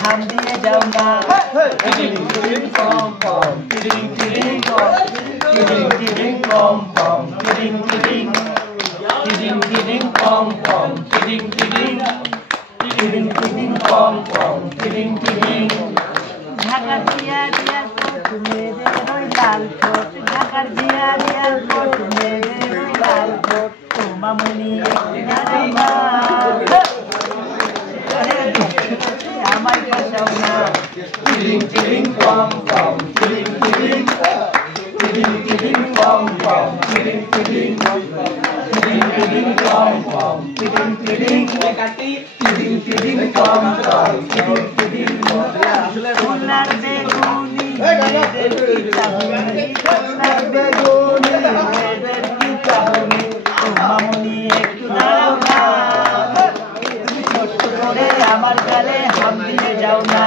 হাম দিয়ে যাও না ঢাকার জিয়া দিয়ার পট মেয়েদের ওই লাল ঠোঁট ঢাকার জিয়া দিয়ার পট মেয়েদের ওই লাল ঠোঁট ও মামুনি আমার কাছেও না সোনার বেগুনি মেয়েদের কি চাহনি সোনার বেগুনি মেয়েদের কি চাহনি ও মামুনি একটু দাঁড়াও না তুমি ছোট্ট করে আমার গালে হাম দিয়ে যাও না